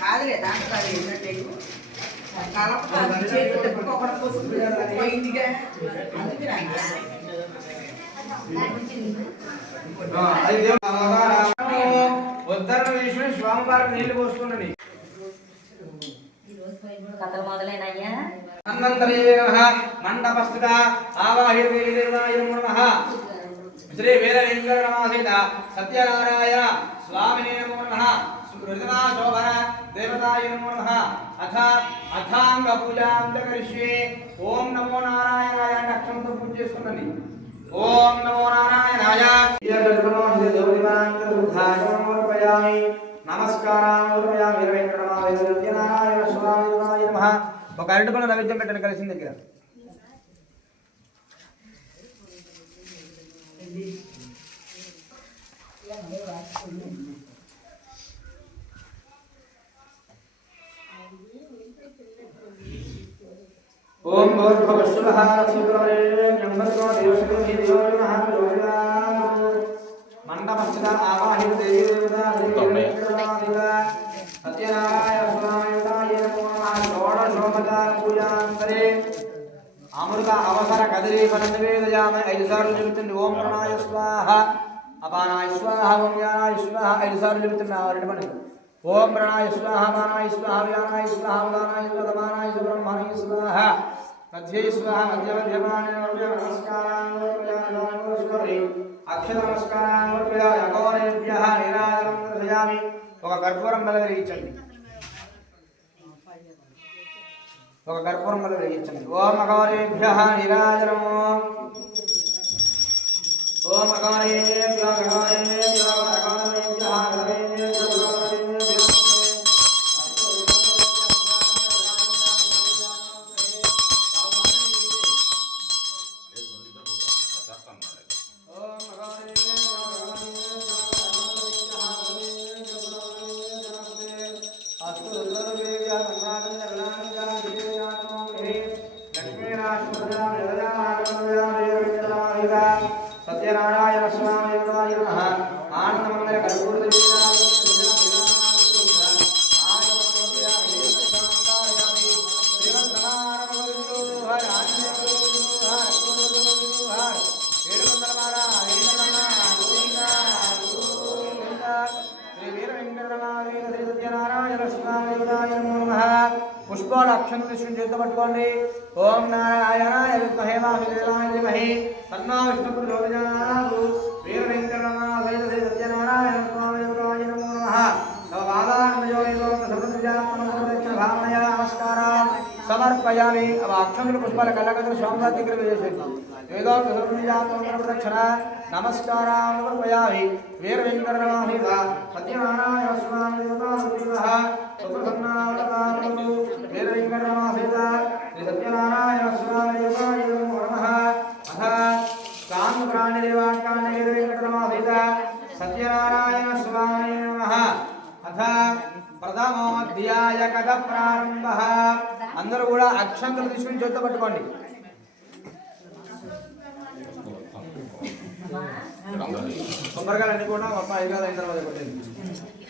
కాదులే దాంట్లో ఏంటంటే ఉత్తర విషయం స్వామివారికి నీళ్లు పోసుకున్నది కథలు మొదలైనయ్యా మండపస్థిత ఆవాహిర్వేదిర్వాయ నమః శ్రీ వేద వెంకటరమణ సత్యనారాయణ స్వామినే నమో నమః సుకృతనా శోభన దేవతాయ నమో నమః అథ అథాంగ పూజాం కరిష్యే ఓం నమో నారాయణాయ అక్షరంతో పూజ చేసుకున్నది ఓం నమో నారాయణాయ నమస్కారం సత్యనారాయణ స్వామి నమః ఒక అరటి పళ్ళ నైవేద్యం పెట్టండి కలిసిన దగ్గర ఓం భూర్భువస్సువః సుబ్రహ్మణ్యం భర్గో దేవస్య ధీమహి మండపస్థిత ఆవాహిత దేవతా సత్యనారాయణ స్వామి షోడశోపచార పూజాంతరే అమృత అవసర కదలీ ఫలం నివేదయామ 5 సార్లు చెబుతుంది ఓం ప్రణాయ స్వాహ అపానాయ స్వాహ ఓం వ్యానాయ స్వాహ 5 సార్లు చెబుతుంది ఆవిడ పని ఓం ప్రణాయ స్వాహ అపానాయ స్వాహ వ్యానాయ స్వాహ ఉదానాయ స్వాహ సమానాయ బ్రహ్మణాయ స్వాహ మధ్యే స్వాహ మధ్య మధ్యమానే నమస్కారాన్ని అక్షర నమస్కారాన్ని అగౌరేభ్యః నిరాజనం దర్శయామి ఒక కర్పూరం బల వెలిగించండి ఒక కర్పూరం బల వెలిగించండి ఓం అగౌరేభ్యః నిరాజనం ఓం అగౌరేభ్యః సత్యనారాయణ స్వామి నమః ఆనందమంగళ కర్పూర పుష్పాల అక్షరం తీసుకుని చేత పట్టుకోండి ఓం నారాయణాయ విద్మహే వాసుదేవాయ ధీమహి తన్నో విష్ణుః ప్రచోదయాత్ వీర వెంకటరమణ సత్యనారాయణ స్వామి నమో నమః నమస్కారం సమర్పయామి అక్షంతులు పుష్పాల కళ్ళగదులు స్వామివారి దగ్గర వేసేయండి ఏదో ప్రదక్షిణ నమస్కారం సమర్పయామి వీర వెంకటరమణ సత్యనారాయణ స్వామి వీర వెంకటరమణ సత్యనారాయణ స్వామి నమో నమః అథ కామ ప్రాణిదేవాకాండ వీర వెంకటరమణ సత్యనారాయణ స్వామి నమః అథ ప్రథమోధ్యాయ కథ ప్రారంభ అందరూ కూడా అక్షంతలు తీసుకుని చేత పట్టుకోండి కొబ్బరికాయలు కూడా మొత్తం 5 అయిన తర్వాత కొట్టండి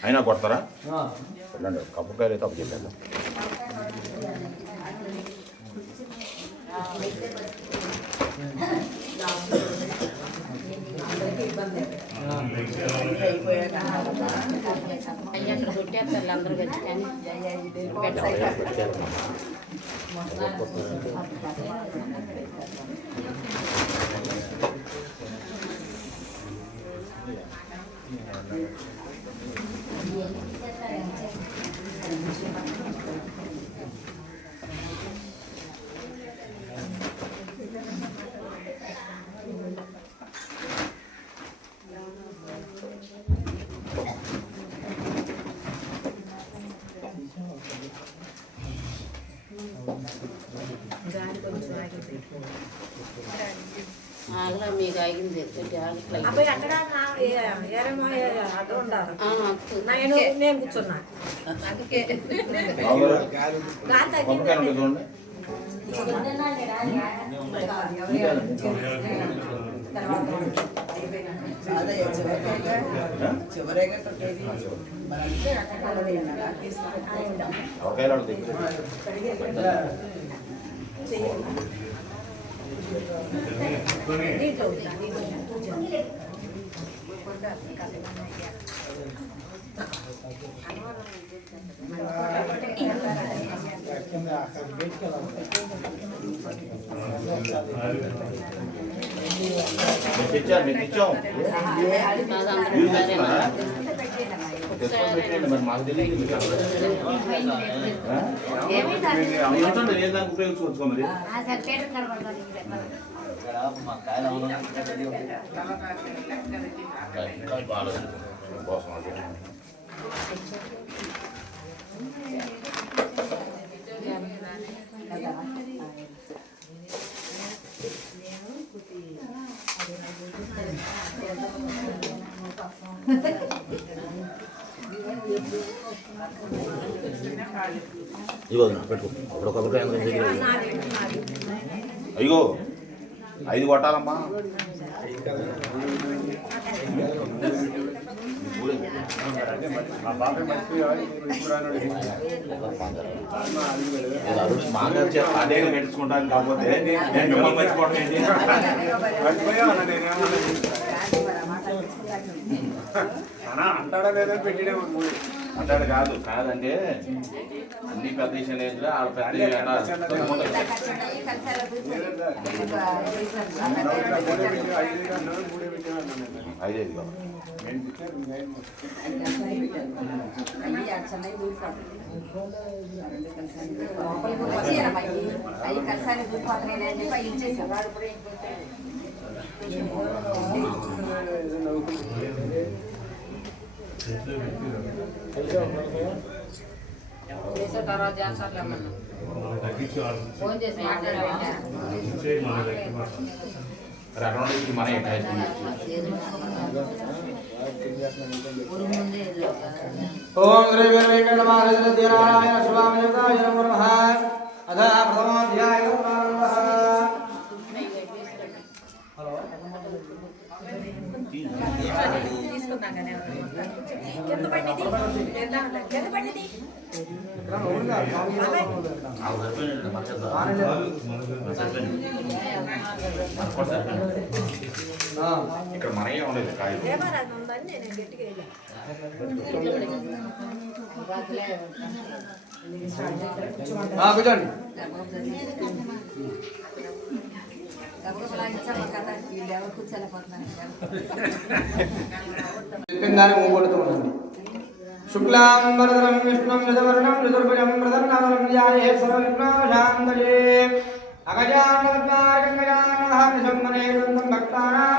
అయినా కొడతారా కొబ్బరికాయలు అయితే అప్పు చెప్పారు అక్కడ కొట్టేస్తారు అందరూ అలా మీకు ఆగింది నేను కూర్చున్నా అందుకే చివరేగా కట్టేది మనంటే అక్కడ ఎవరికైనా అడుగుతుంది మీకు ఇచ్చాం మరి మాకు తెలియదు దానికి ఉపయోగించుకోవచ్చు మరి ఇవ్వదు పెట్టుకో అప్పుడు ఒకరికి అయ్యో 5 కొట్టాలమ్మా మాంగారు అదే పెట్టుకుంటాను కాకపోతే నేను మిమ్మల్ని మర్చిపోవడం ఏంటి అంటాడా లేదా పెట్టినా అంటాడు కాదంటే అన్ని పెద్ద విషయం లేదు ఆడ పెద్ద ఐదు ఫోన్ చేసి మాట్లాడాలి మన ఓం శ్రీ వెంకటనారాయణ స్వామి నమః అథ ప్రథమోధ్యాయ ప్రారంభః తీసుకుందాం కానీ ఎంత పడింది ఎంత పడింది ఇక్కడ మనమే ఉండేది కాయ నేను గట్టిగా కూర్చోండి చెప్పిందాన్ని ఊగొడుతూ ఉండండి శుక్లాంబరధరం విష్ణుం యదవర్ణం చతుర్భుజం ప్రసన్నవదనం ధ్యాయే సర్వవిఘ్నోపశాంతయే అగజానవద్వారకంగజానహంసమ్మనేకృతం భక్తానాం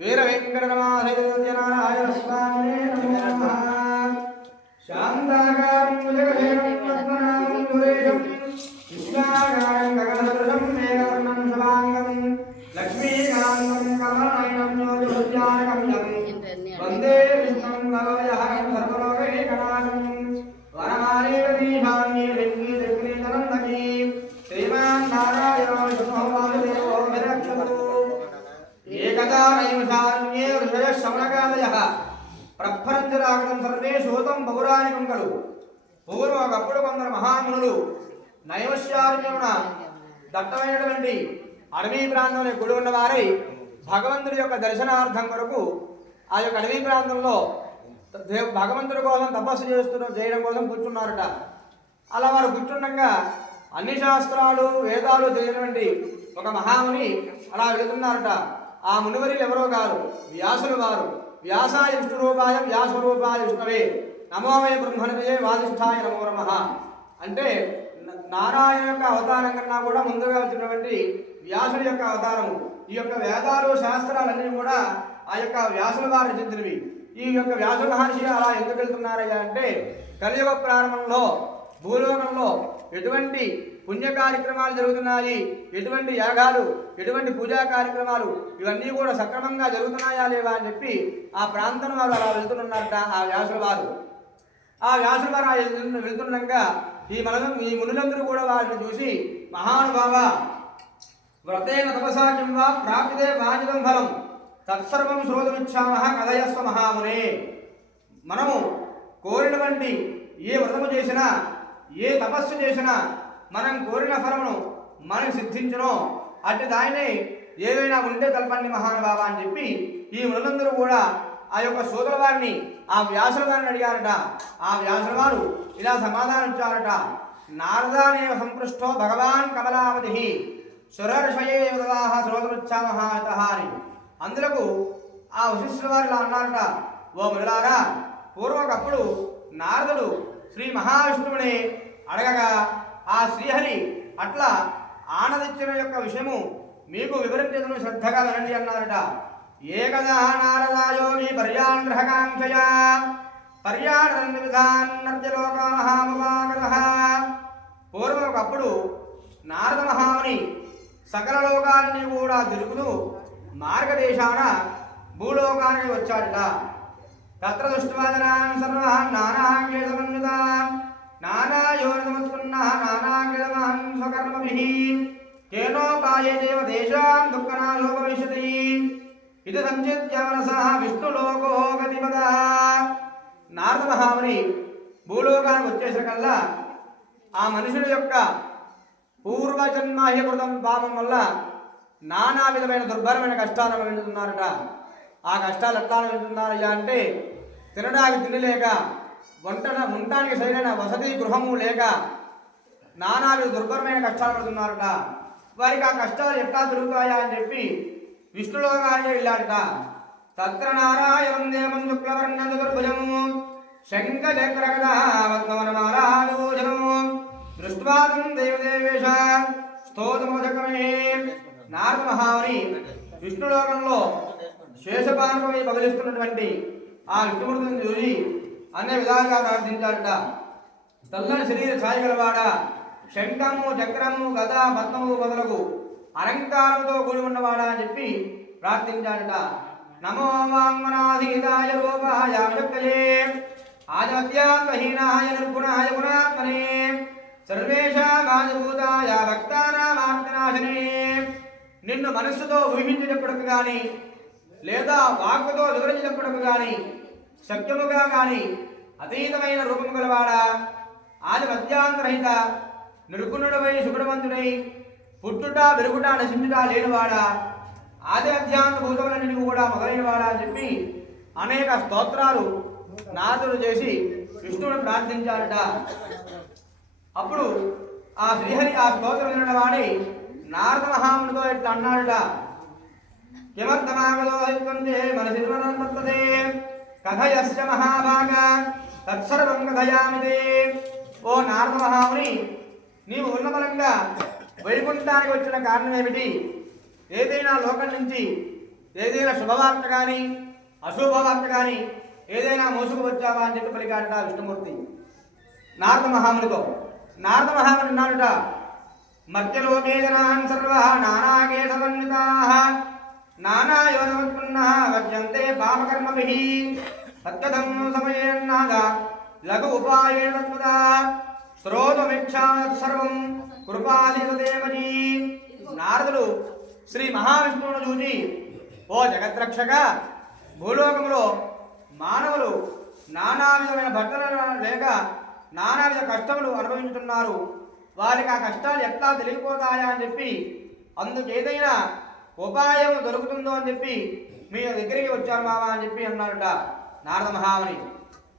వీర వెంకటరమాసైతనారాయణ స్వామినే నమో నమః శాంతాకారం జగదేవం పద్మనాభం సురేశం విశ్వాకారం గగనసదృశం మేఘవర్ణం శుభాంగం లక్ష్మీకాంతం కమలనయనం జ్యోతిర్జ్ఞానకం వందే విష్ణుం భవయహరం సర్వలోకైకనాథం వనమాలీవదీశాన్యే లింగీ దిగ్నీతనందకీ శ్రీమాన్ నారాయణో శుభో వాసుదేవో విరక్షతు ఏకదా నైమిషాన్యే ఋషయ శ్రవణకాలయః ప్రఫరంజరాగతం సర్వే శోతం పౌరాణికం కలు పూర్వం ఒకప్పుడు కొందరు మహామునులు నైవశ్యారణ్యమున దట్టమైనటువంటి అడవి ప్రాంతంలో గుడి ఉన్నవారై భగవంతుడి యొక్క దర్శనార్థం కొరకు ఆ యొక్క అడవి ప్రాంతంలో భగవంతుడి కోసం తపస్సు చేయడం కోసం కూర్చున్నారట. అలా వారు కూర్చుండగా అన్ని శాస్త్రాలు వేదాలు తెలియనటువంటి ఒక మహాముని అలా వెళుతున్నారట. ఆ మునివరులు ఎవరో కాదు, వ్యాసులు వారు. వ్యాసాయ విష్ణురూపాయ వ్యాసరూపాయ విష్ణవే నమోమే బ్రహ్మణవే వాదిష్ఠాయ నమో నమః అంటే నారాయణ యొక్క అవతారం కన్నా కూడా ముందుగా వచ్చినటువంటి వ్యాసుడి యొక్క అవతారము. ఈ యొక్క వేదాలు శాస్త్రాలన్నీ కూడా ఆ యొక్క వ్యాసుల వారు రచించినవి. ఈ యొక్క వ్యాస మహర్షి అలా ఎందుకు వెళ్తున్నారయ్యా అంటే కలియుగ ప్రారంభంలో భూలోకంలో ఎటువంటి పుణ్య కార్యక్రమాలు జరుగుతున్నాయి, ఎటువంటి యాగాలు, ఎటువంటి పూజా కార్యక్రమాలు ఇవన్నీ కూడా సక్రమంగా జరుగుతున్నాయా లేవా అని చెప్పి ఆ ప్రాంతం వారు అలా వెళ్తున్నారట. ఆ వ్యాసుల వారు వెళ్తుండగా ఈ మునులందరూ కూడా వారిని చూసి మహానుభావ వ్రతేన తపసా కిం వా ప్రాప్తితే వాజితం ఫలం తత్సర్వం శ్రోతమిచ్చామః కథయస్వ మహామునే. మనము కోరినటువంటి ఏ వ్రతము చేసినా ఏ తపస్సు చేసినా మనం కోరిన ఫలమును మనకు సిద్ధించునో అటు దానిని ఏవైనా ఉంటే తెలపండి మహానుభావ అని చెప్పి ఈ మునులందరూ కూడా ఆ యొక్క సోదరుల వారిని ఆ వ్యాసుల వారిని అడిగారట. ఆ వ్యాసుల వారు ఇలా సమాధానం ఇచ్చారట. నారదానేవ సంపృష్టో భగవాన్ కమలావతి సురర్షయే వృదాహ శ్రోతమిచ్చామః అని. అందులకు ఆ వశిష్ఠుల వారు ఇలా అన్నారట, ఓ మునులారా, పూర్వకప్పుడు నారదుడు శ్రీ మహావిష్ణువుని అడగగా ఆ శ్రీహరి అట్లా ఆనదించిన యొక్క విషయము మీకు వివరించదును, శ్రద్ధగా వినండి అన్నారట. ఏకదా నారదాయో మీ పర్యాణ్గ్రహకాంక్షయా పర్యాణంది విధాన్నర్జలోకమహాముపాగతః. పూర్వం ఒకప్పుడు నారద మహాముని సకల లోకాన్ని కూడా తిరుగుతూ మార్గదేశాన భూలోకానికి వచ్చాడట. తత్ర దృష్ట్వాజనాన్ సర్వాన్ నానాక్లేశమన్వితాన్ నానాయోనిసముత్పన్నః నానాక్లేశమాన్ స్వకర్మభిః కేనోపాయే దేవ దేశాన్ దుఃఖనాశో భవిష్యతి ఇది సంచిత్య మనసః విష్ణులోకో గతిపదః. నారద మహాముని భూలోకానికి వచ్చేసరికల్లా ఆ మనుషుల యొక్క పూర్వజన్మాహ్యకృతం పాపం వల్ల నానా విధమైన దుర్భరమైన కష్టాలు అనుభవిస్తున్నారట. ఆ కష్టాలు ఎట్లా అనుభవిస్తున్నారయ్యా అంటే తినడానికి తిండి లేక, ఉండటానికి సరైన వసతి గృహము లేక నానావిధ దుర్భరమైన కష్టాలు పడుతున్నారట. వారికి ఆ కష్టాలు ఎట్లా దొరుకుతాయా అని చెప్పి విష్ణులోకానికి వెళ్ళాడట. తత్ర నారాయణం దేవం శుక్లవర్ణ చతుర్భుజము శంఖచక్రగదావత్మవనమాలావిభూషణము దృష్ట్వాతం దేవదేవేశ స్తోతమోదకమే. నారద మహాముని విష్ణులోకంలో శేషపానకమై పగిలిస్తున్నటువంటి ఆ విష్ణుమూర్తిని చూసి అన్ని విధాలుగా ప్రార్థించాడట. తెల్లని శరీర ఛాయ గలవాడ, శంఖము చక్రము గద పద్మము మొదలగు అలంకారంతో కూడి ఉన్నవాడా అని చెప్పి ప్రార్థించాడట. నమో వాంగ్మనాధీతాయ రూపాయ విచక్షయే ఆజమత్యాత్మహీనాయ నిర్గుణాయ గుణాత్మనే సర్వేషామాదిభూతాయ భక్తానామార్తనాశనే. నిన్ను మనస్సుతో ఊహించేటప్పటికి కానీ లేదా వాక్కుతో వివరించేటప్పటికి కానీ శక్యముగా కానీ అతీతమైన రూపము గలవాడా, ఆది మధ్యాంతరహిత నిర్గుణుడవై సుగుణవంతుడై పుట్టుట వెరుగుట నశించుట లేనివాడా, ఆది మధ్యాంత భూతములన్నిటికీ కూడా మొదలైనవాడా అని చెప్పి అనేక స్తోత్రాలు నారదుడు చేసి విష్ణువుని ప్రార్థించాడట. అప్పుడు ఆ శ్రీహరి ఆ స్తోత్రం వినిన వాడి నారద మహామునితో ఇట్లా అన్నాడట. కిమర్థమాగతో హరిత్వంతే మనసి వర్తతే కథయస్య మహాభాగ తత్సర్వం కథయామిదే. ఓ నారద మహాముని, నీవు ఉన్నబలంగా వైకుంఠానికి వచ్చిన కారణం ఏమిటి? ఏదైనా లోకం నుంచి ఏదైనా శుభవార్త కానీ అశుభవార్త కానీ ఏదైనా మోసుకు వచ్చావా అని చెప్పి పలికాడట విష్ణుమూర్తి నారద మహామునితో. నారద మహాముని అన్నాడుట, మధ్యలోకే జనాన్ సర్వః నానాకేశమన్వితాః నానాయోనిముత్పన్నాః వజ్యంతే పాపకర్మభిః తత్కథం సమయేన్నాగ లఘు ఉపాయేన తత్వదా శ్రోతుమిచ్ఛామి సర్వం కృపాసిదేవజీ. నారదుడు శ్రీ మహావిష్ణువును చూసి, ఓ జగద్రక్షక, భూలోకంలో మానవులు నానావిధమైన భర్తలు లేక నానావిధ కష్టములు అనుభవించుతున్నారు. వారికి ఆ కష్టాలు ఎట్లా తెలియపోతాయా అని చెప్పి అందుకేదైనా ఉపాయం దొరుకుతుందో అని చెప్పి మీ దగ్గరికి వచ్చాను మావా అని చెప్పి అన్నాడట నారద మహాముని.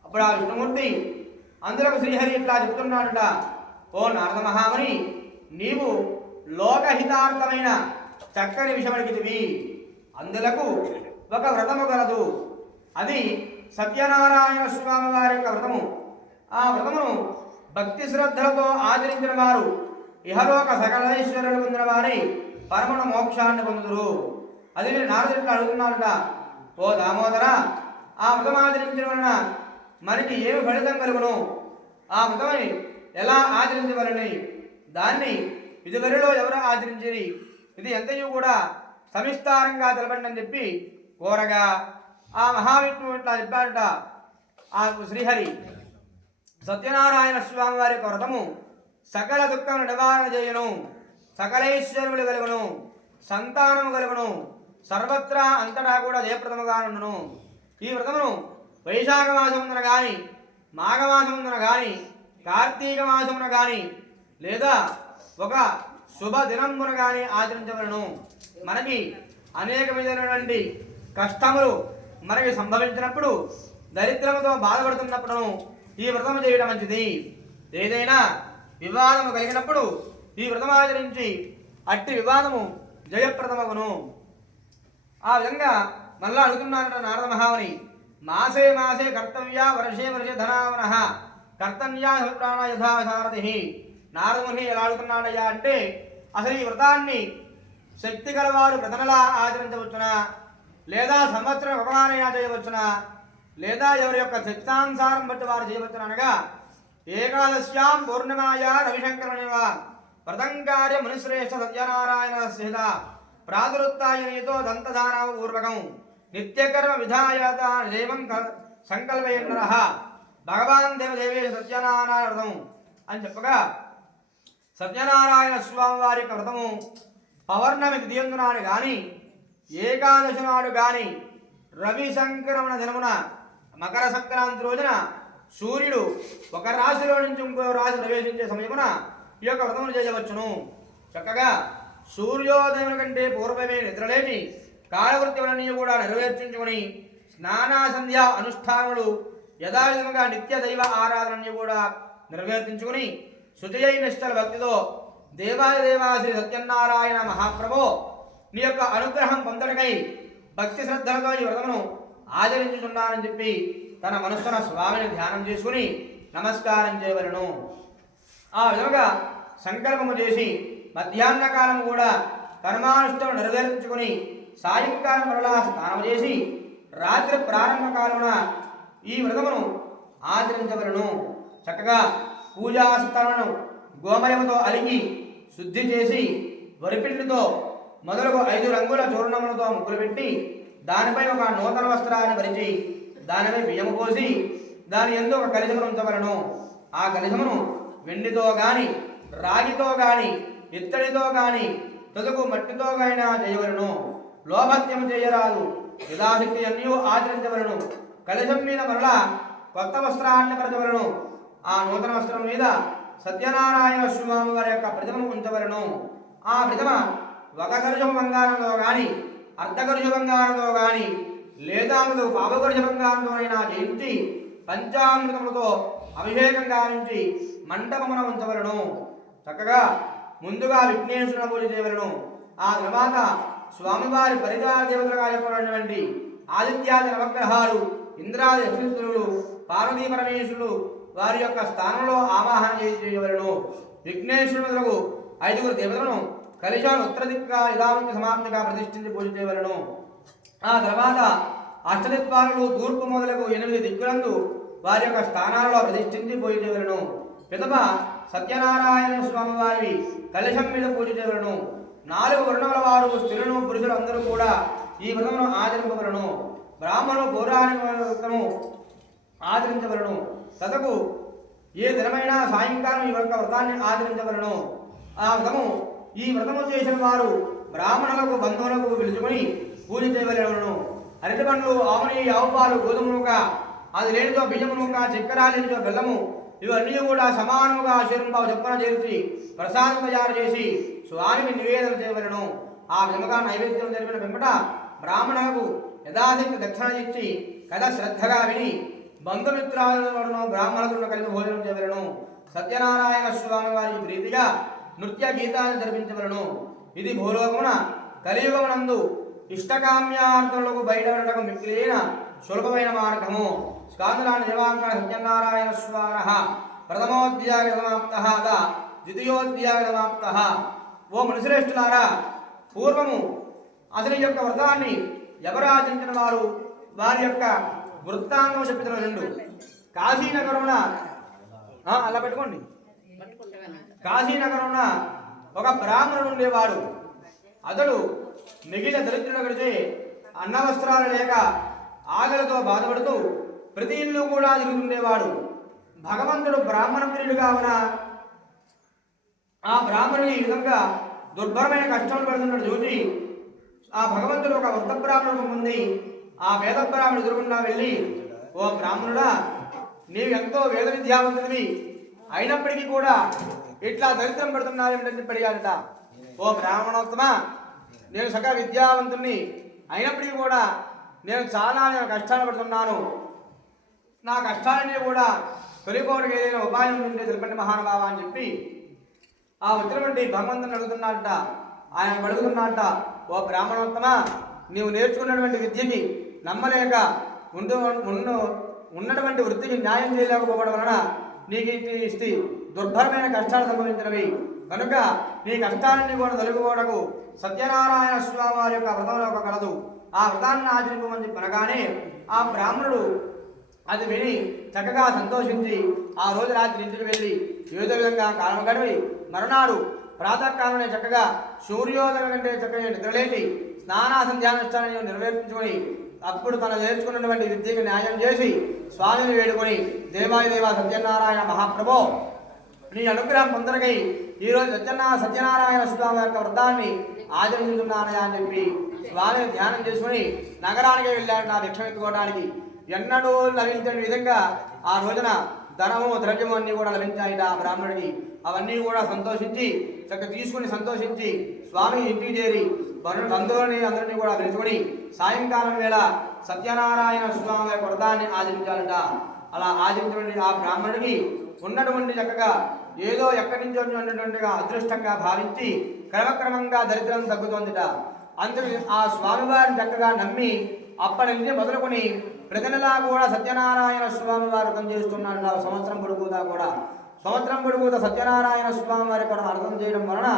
అప్పుడు ఆ విష్ణుమూర్తి అందులో శ్రీహరి ఇట్లా చెప్తున్నాడట, ఓ నారద మహాముని, నీవు లోకహితార్థమైన చక్కని విషమడిగితివి. అందులకు ఒక వ్రతము గలదు. అది సత్యనారాయణ స్వామి వారి యొక్క వ్రతము. ఆ వ్రతమును భక్తి శ్రద్ధలతో ఆచరించిన వారు ఇహలోక సకలైశ్వర్యాలు పొందిన వారై పరమణ మోక్షాన్ని పొందుదురు. అది నారదుడు ఇట్లా అడుగుతున్నాడట, ఓ దామోదర, ఆ వ్రతం ఆచరించిన వలన మనకి ఏమి ఫలితం కలుగును? ఆ వ్రతమని ఎలా ఆచరించవలని, దాన్ని ఇదివరలో ఎవరు ఆచరించేది, ఇది ఎంతయూ కూడా సవిస్తారంగా తెలపండి అని చెప్పి కోరగా ఆ మహావిష్ణువు ఇట్లా చెప్పాడట. ఆ శ్రీహరి సత్యనారాయణ స్వామి వారి యొక్క వ్రతము సకల దుఃఖములు నివారణ చేయును, సకలైశ్వర్యములు కలుగును, సంతానము కలుగును, సర్వత్రా అంతటా కూడా జయప్రదముగా నుండును. ఈ వ్రతమును వైశాఖ మాసమున గాని, మాఘమాసమున గాని, కార్తీక మాసమున గాని లేదా ఒక శుభ దినమున గాని ఆచరించవలను. మనకి అనేక విధమైనటువంటి కష్టములు మనకి సంభవించినప్పుడు, దరిద్రముతో బాధపడుతున్నప్పుడు ఈ వ్రతము చేయడం మంచిది. ఏదైనా వివాదము కలిగినప్పుడు ఈ వ్రతం ఆచరించి అట్టి వివాదము జయప్రదమగును. ఆ విధంగా మళ్ళా అడుగుతున్నారట నారద మహాముని. మాసే మాసే కర్తవ్య వర్షే వర్షే ధనావన కర్తవ్యా ప్రాణ యథాసారథి. నారదముని ఎలా అడుగుతున్నాడయ్యా అంటే, అసలు ఈ వ్రతాన్ని శక్తి గలవారు ప్రతనలా ఆచరించవచ్చునా, లేదా సంవత్సరం ఒకవారైనా చేయవచ్చునా, లేదా ఎవరి యొక్క చిత్తానుసారం బట్టి వారు చేయవచ్చునా అనగా, ఏకాదశ్యాం పౌర్ణమాయ రవిశంకరనివ వ్రతం కార్య మునిశ్రేష్ఠ సత్యనారాయణ స్థిత ప్రాదురుత్తాయనీతో దంతధానావ పూర్వకం నిత్యకర్మ విధాయత దేవం సంకల్పయన్నర భగవాన్ దేవదేవే సత్యనారాయణ వ్రతం అని చెప్పగా, సత్యనారాయణ స్వామి వారి యొక్క వ్రతము పౌర్ణమి ద్వితీయందు నాడు కానీ, ఏకాదశి నాడు కానీ, రవి సంక్రమణ దినమున మకర సంక్రాంతి రోజున సూర్యుడు ఒక రాశిలో నుంచి ఇంకో రాశి ప్రవేశించే సమయమున ఈ యొక్క వ్రతమును చేయవచ్చును. చక్కగా సూర్యోదయం కంటే పూర్వమే నిద్రలేచి కాలవృత్తులన్నీ కూడా నెరవేర్చుకుని స్నానా సంధ్యా అనుష్ఠానములు యథావిధముగా నిత్య దైవ ఆరాధనని కూడా నిర్వర్తించుకుని శుచియై నిష్టల భక్తితో దేవాదిదేవా శ్రీ సత్యనారాయణ మహాప్రభో నీ యొక్క అనుగ్రహం పొందడకై భక్తి శ్రద్ధలతో ఈ వ్రతమును ఆచరించుచున్నానని చెప్పి తన మనస్సున స్వామిని ధ్యానం చేసుకుని నమస్కారం చేయవలను. ఆ విధంగా సంకల్పము చేసి మధ్యాహ్న కాలం కూడా కర్మానుష్ఠం నెరవేర్చుకుని సాయంకాలం మరలా స్నానం చేసి రాత్రి ప్రారంభ కాలమున ఈ వ్రతమును ఆచరించవలను. చక్కగా పూజాస్థలమును గోమయముతో అలిగి శుద్ధి చేసి వరిపిండితో మొదలగు 5 రంగుల చూర్ణములతో ముగ్గులు పెట్టి దానిపై ఒక నూతన వస్త్రాన్ని పరిచి దానిపై బియ్యము పోసి దాని యందు ఒక కలశమును ఉంచవలను. ఆ కలశమును వెండితో గాని, రాగితో గాని, ఇత్తడితో గాని, తదుకు మట్టితో గాని చేయవలను. లోభత్యము చేయరాదు. యథాశక్తి అన్నీ ఆచరించవలను. కలశం మీద మరలా కొత్త వస్త్రాన్ని పరచవలను. ఆ నూతన వస్త్రం మీద సత్యనారాయణ స్వామి వారి యొక్క ప్రతిమను ఉంచవలను. ఆ ప్రతిమ ఒక గరుజ బంగారంలో కానీ, అర్ధగరుజ బంగారంలో కానీ, లేదా పాపగరుజ బంగారంలో అయినా చేయించి పంచామృతములతో అభిషేకం గావించి మంటపమున ఉంచవలను. చక్కగా ముందుగా విఘ్నేశ్వరుని పూజ చేయవలను. ఆ తర్వాత స్వామివారి పరిచార దేవతలుగా చెప్పబడినటువంటి ఆదిత్యాది నవగ్రహాలు, ఇంద్రాది అశ్వితులు, పార్వతీ పరమేశ్వరులు వారి యొక్క స్థానంలో ఆవాహన చేయవలను. విఘ్నేశ్వరులకు 5 దేవతలను కలిశాను ఉత్తర దిక్కుగా యథావంత సమాప్తిగా ప్రతిష్ఠించి పూజ చేయవలను. ఆ తర్వాత అష్టదిక్పాలకులు తూర్పు మొదలకు 8 దిక్కులందు వారి యొక్క స్థానాలలో ప్రతిష్ఠించి పూజ చేయవలను. పిదప సత్యనారాయణ స్వామి వారి కలశం మీద పూజ చేయవలను. 4 వర్ణముల వారు స్త్రీలను పురుషులు అందరూ కూడా ఈ వ్రతమును ఆచరింపవలను. బ్రాహ్మణులు పౌరాణికను ఆచరించవలను. తదకు ఏ దినమైనా సాయంకాలం ఈ యొక్క వ్రతాన్ని ఆచరించవలను. ఆ ఈ వ్రతము చేసిన వారు బ్రాహ్మణులకు బంధువులకు పిలుచుకొని పూజ చేయవలను. అరటి పండ్లు, ఆవుని, ఆవు పాలు, గోధుమ నూక, అది లేనితో బియ్యము నూక, చక్కెర లేనితో బెల్లము, ఇవన్నీ కూడా సమానముగా ఆశీర్వాద చొప్పున చేర్చి ప్రసాదం తయారు చేసి స్వామికి నివేదన చేయవలను. ఆ విధముగా నైవేద్యం జరిపిన వెంబట బ్రాహ్మణులకు యథాశక్తి దక్షిణ ఇచ్చి కథ శ్రద్ధగా విని బంధుమిత్రాలను బ్రాహ్మణులను కలిసి భోజనం చేయవలను. సత్యనారాయణ స్వామి వారికి ప్రీతిగా నృత్య గీతాన్ని జరిపించవలను. ఇది భూలోకమున కలియుగమునందు ఇష్టకామ్యార్థులకు బయటపడటకు మిక్కిలిన సులభమైన మార్గము. స్కాందలాన్ని దేవాంకర సత్యనారాయణ స్వామి ప్రథమోధ్యాయ సమాప్తః ద్వితీయోధ్యాయ సమాప్తః. ఓ మనుశ్రేష్ఠులారా, పూర్వము అసలు యొక్క వ్రతాన్ని ఎవరు ఆచరించిన వారు వారి యొక్క వృత్తాంతం చెప్పిన 2 కాశీనగరమున అలా పెట్టుకోండి. కాశీనగరమున ఒక బ్రాహ్మణుడు ఉండేవాడు. అతడు మిగిలిన దరిద్రుల గురించి అన్నవస్త్రాలు లేక ఆకలితో బాధపడుతూ ప్రతి ఇల్లు కూడా తిరుగుతుండేవాడు. భగవంతుడు బ్రాహ్మణ ప్రియుడు కావున ఆ బ్రాహ్మణుని ఈ విధంగా దుర్భరమైన కష్టాలు పడుతున్నట్టు చూసి ఆ భగవంతుడు ఒక వృద్ధ బ్రాహ్మణుడు ఉంది. ఆ వేద బ్రాహ్మణుడు ఎదురుగుండా వెళ్ళి, ఓ బ్రాహ్మణుడా, నీవు ఎంతో వేద విద్యావంతుడివి, అయినప్పటికీ కూడా ఇట్లా దరిద్రం పడుతున్నావేమిటని చెప్పి అడిగాడట. ఓ బ్రాహ్మణోత్తమ, నేను సకల విద్యావంతుణ్ణి, అయినప్పటికీ కూడా నేను చాలా కష్టాలు పడుతున్నాను. నా కష్టాలన్నీ కూడా తొలిపోవడానికి ఏదైనా ఉపాయం ఉంటే తెలుపండి మహానుభావ అని చెప్పి ఆ ఉత్తరం నుండి భగవంతుని అడుగుతున్నాడట. ఆయన అడుగుతున్నాడట, ఓ బ్రాహ్మణోత్తమ, నీవు నేర్చుకున్నటువంటి విద్యకి నమ్మలేక ఉన్నటువంటి వృత్తికి న్యాయం చేయలేకపోవడం వలన నీకు ఇష్టి దుర్భరమైన కష్టాలు సంభవించినవి కనుక నీ కష్టాలన్నీ కూడా తొలగిపోవడకు సత్యనారాయణ స్వామి వారి యొక్క వ్రతంలో ఒక కలదు. ఆ వ్రతాన్ని ఆచరింపమని చెప్పి అనగానే ఆ బ్రాహ్మణుడు అది విని చక్కగా సంతోషించి ఆ రోజు రాత్రి ఇంటికి వెళ్ళి ఏదో విధంగా కాలం గడిపి మరునాడు ప్రాతకాలంలో చక్కగా సూర్యోదయం కంటే చక్కగా నిద్రలేచి స్నానాసంధ్యానుష్ఠానాన్ని నెరవేర్చుకొని అప్పుడు తను నేర్చుకున్నటువంటి విద్యకు న్యాయం చేసి స్వామిని వేడుకొని దేవాదిదేవ సత్యనారాయణ మహాప్రభో, నీ అనుగ్రహం పొందరకై ఈరోజు సత్యనారాయణ స్వామి యొక్క వ్రతాన్ని ఆచరించుతున్నానయా అని చెప్పి స్వామిని ధ్యానం చేసుకుని నగరానికి వెళ్ళాడు నా భిక్ష ఎత్తుకోవడానికి. ఎన్నడూ లభించని విధంగా ఆ రోజున ధనము ద్రవ్యము అన్నీ కూడా లభించాయి ఆ బ్రాహ్మణుడికి. అవన్నీ కూడా సంతోషించి చక్కగా తీసుకుని సంతోషించి స్వామి ఇంటికి చేరి బంధువులని అందరినీ కూడా పిలుచుకొని సాయంకాలం వేళ సత్యనారాయణ స్వామి యొక్క వ్రతాన్ని ఆచరించాలట. అలా ఆచరించినటువంటి ఆ బ్రాహ్మణుడికి ఉన్నటువంటి చక్కగా ఏదో ఎక్కడి నుంచో ఉన్నటువంటిగా అదృష్టంగా భావించి క్రమక్రమంగా దరిద్రం తగ్గుతోందిట. అందుకు ఆ స్వామివారిని చక్కగా నమ్మి అప్పటి నుంచి మొదలుకొని ప్రతి నెలా కూడా సత్యనారాయణ స్వామి వారు అర్థం చేస్తున్నాడు. సంవత్సరం పొడుగుతా సత్యనారాయణ స్వామి వారి కూడా అర్థం చేయడం వలన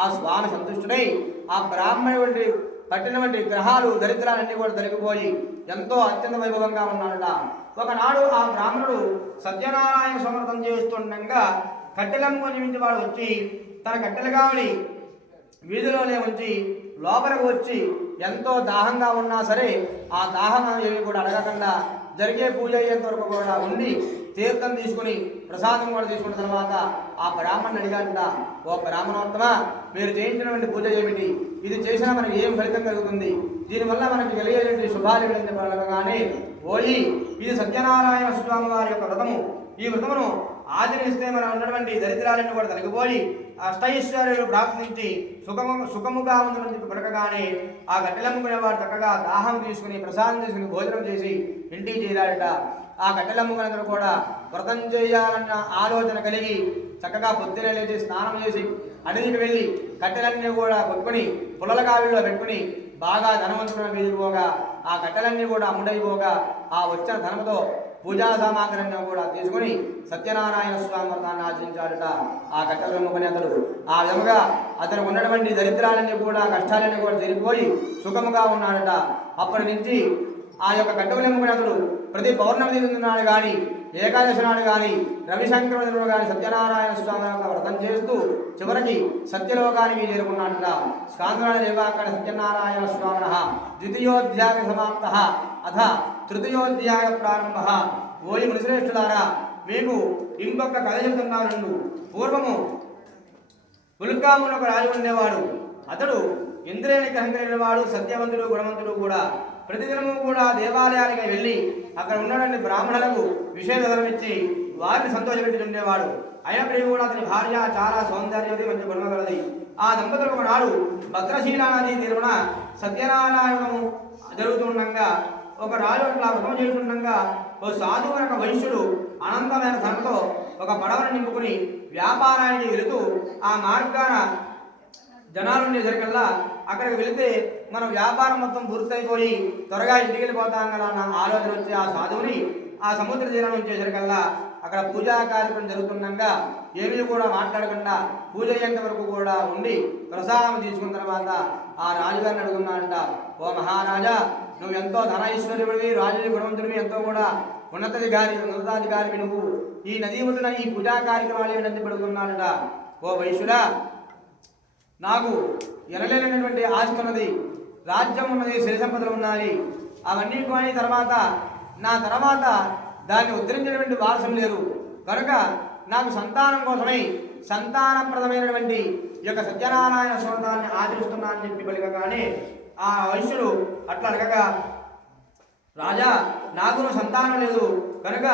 ఆ స్వామి సంతుష్టుడై ఆ బ్రాహ్మణుడి పట్టినటువంటి గ్రహాలు దరిద్రాలన్నీ కూడా తొలగిపోయి ఎంతో అత్యంత వైభవంగా ఉన్నాడట. ఒకనాడు ఆ బ్రాహ్మణుడు సత్యనారాయణ స్వామి చేస్తుండగా కట్టెలను నిమించి వాడు వచ్చి తన కట్టెలుగాని వీధిలోనే ఉంచి లోపలికి వచ్చి ఎంతో దాహంగా ఉన్నా సరే ఆ దాహం ఏమి కూడా అడగకుండా జరిగే పూజ అయ్యేంత వరకు కూడా ఉండి తీర్థం తీసుకుని ప్రసాదం కూడా తీసుకున్న తర్వాత ఆ బ్రాహ్మణుని అడిగాడంట, ఓ బ్రాహ్మణోత్తమ, మీరు చేయించినటువంటి పూజ ఏమిటి? ఇది చేసినా మనకి ఏం ఫలితం కలుగుతుంది? దీనివల్ల మనకి కలిగేటువంటి శుభాలు కానీ ఓయి, ఇది సత్యనారాయణ స్వామి వారి యొక్క వ్రతము. ఈ వ్రతమును ఆచరిస్తే మనం ఉన్నటువంటి దరిద్రాలన్నీ కూడా తొలగిపోయి అష్టైశ్వర్యాలు ప్రాప్తించి సుఖముగా ఉందని చెప్పి పలకగానే ఆ గట్టెలమ్ముకునే వాడు చక్కగా దాహం తీసుకుని ప్రసాదం తీసుకుని భోజనం చేసి ఇంటికి చేరాడట. ఆ గట్టెలమ్ముకునందరూ కూడా వ్రతం చేయాలన్న ఆలోచన కలిగి చక్కగా పొద్దునే లేచి స్నానం చేసి అడవికి వెళ్ళి కట్టెలన్నీ కూడా కొట్టుకొని పుల్లల కావిలో పెట్టుకుని బాగా ధనవంతులను వీధిపోగా ఆ కట్టెలన్నీ కూడా అమ్ముడైపోగా ఆ వచ్చిన ధనంతో పూజా సామాగ్రిని కూడా తీసుకుని సత్యనారాయణ స్వామి వ్రతాన్ని ఆచరించాడట. ఆ కట్టెలు అమ్ముకుని ఆ విధముగా అతను ఉన్నటువంటి దరిద్రాలన్నీ కూడా కష్టాలన్నీ కూడా జరిగిపోయి సుఖముగా ఉన్నాడట. అప్పటి నుంచి ఆ యొక్క కట్టెలు అమ్ముకుని ప్రతి పౌర్ణమి నాడు కానీ ఏకాదశి నాడు కానీ రవిశంకరుడు కానీ సత్యనారాయణ స్వామి యొక్క వ్రతం చేస్తూ చివరికి సత్యలోకానికి చేరుకున్నాడట. స్కాందనాడు దేవాకార సత్యనారాయణ స్వామిన ద్వితీయోధ్యాయ సమాప్త అథ తృతీయోధ్యాయ ప్రారంభ. ఓయి మునిశ్రేష్ఠులారా, మీకు ఇంకొక కథ చెబుతున్నాను. పూర్వము పుల్కామును ఒక రాజు ఉండేవాడు. అతడు ఇంద్రియానికి అహంకరించిన వాడు, సత్యవంతుడు, గుణవంతుడు కూడా. ప్రతిదినము కూడా దేవాలయానికి వెళ్ళి అక్కడ ఉన్నటువంటి బ్రాహ్మణులకు విషయదనం ఇచ్చి వారిని సంతోషపెట్టి ఉండేవాడు. అయినప్పటికీ కూడా అతని భార్య చాలా సౌందర్యవతి, మంచి గుణగలది. ఆ దంపతులకు ఒకనాడు భద్రశీలా నదీ తీరున సత్యనారాయణము జరుగుతుండగా ఒక రాజు అట్లా వ్రతం చేస్తుండగా ఓ సాధువు యొక్క వైశ్యుడు అనంతమైన ధనంతో ఒక పడవను నింపుకుని వ్యాపారానికి వెళుతూ ఆ మార్గాన జనాలు ఉండేసరికల్లా అక్కడికి వెళితే మన వ్యాపారం మొత్తం పూర్తయిపోయి త్వరగా ఇంటికి వెళ్ళిపోతాం కదా అన్న ఆలోచన వచ్చి ఆ సాధువుని ఆ సముద్ర తీరం వచ్చేసరికల్లా అక్కడ పూజా కార్యక్రమం జరుగుతుండగా ఏమీ కూడా మాట్లాడకుండా పూజ అయ్యేంత వరకు కూడా ఉండి ప్రసాదం తీసుకున్న తర్వాత ఆ రాజుగారిని అడుగున్నాడంట, ఓ మహారాజా, నువ్వు ఎంతో ధనైశ్వర్యుడివి, రాజుని గుణవంతుడివి, ఎంతో కూడా ఉన్నతాధికారి నువ్వు ఈ నదీ ఒడ్డున ఈ పూజా కార్యక్రమాలు ఏమిటంటే పెడుతున్నాడట. ఓ వైశ్యుడా, నాకు ఎనలేనటువంటి ఆస్తి ఉన్నది, రాజ్యం ఉన్నది, సిరి సంపదలు ఉన్నాయి. అవన్నీ కొని నా తర్వాత దాన్ని ఉద్ధరించినటువంటి వారసులు లేరు కనుక నాకు సంతానం కోసమై సంతానప్రదమైనటువంటి ఈ యొక్క సత్యనారాయణ స్వామిని ఆచరిస్తున్నా అని చెప్పి పలికగానే ఆ వైశ్యుడు అట్లా అడగగా, రాజా నాకును సంతానం లేదు కనుక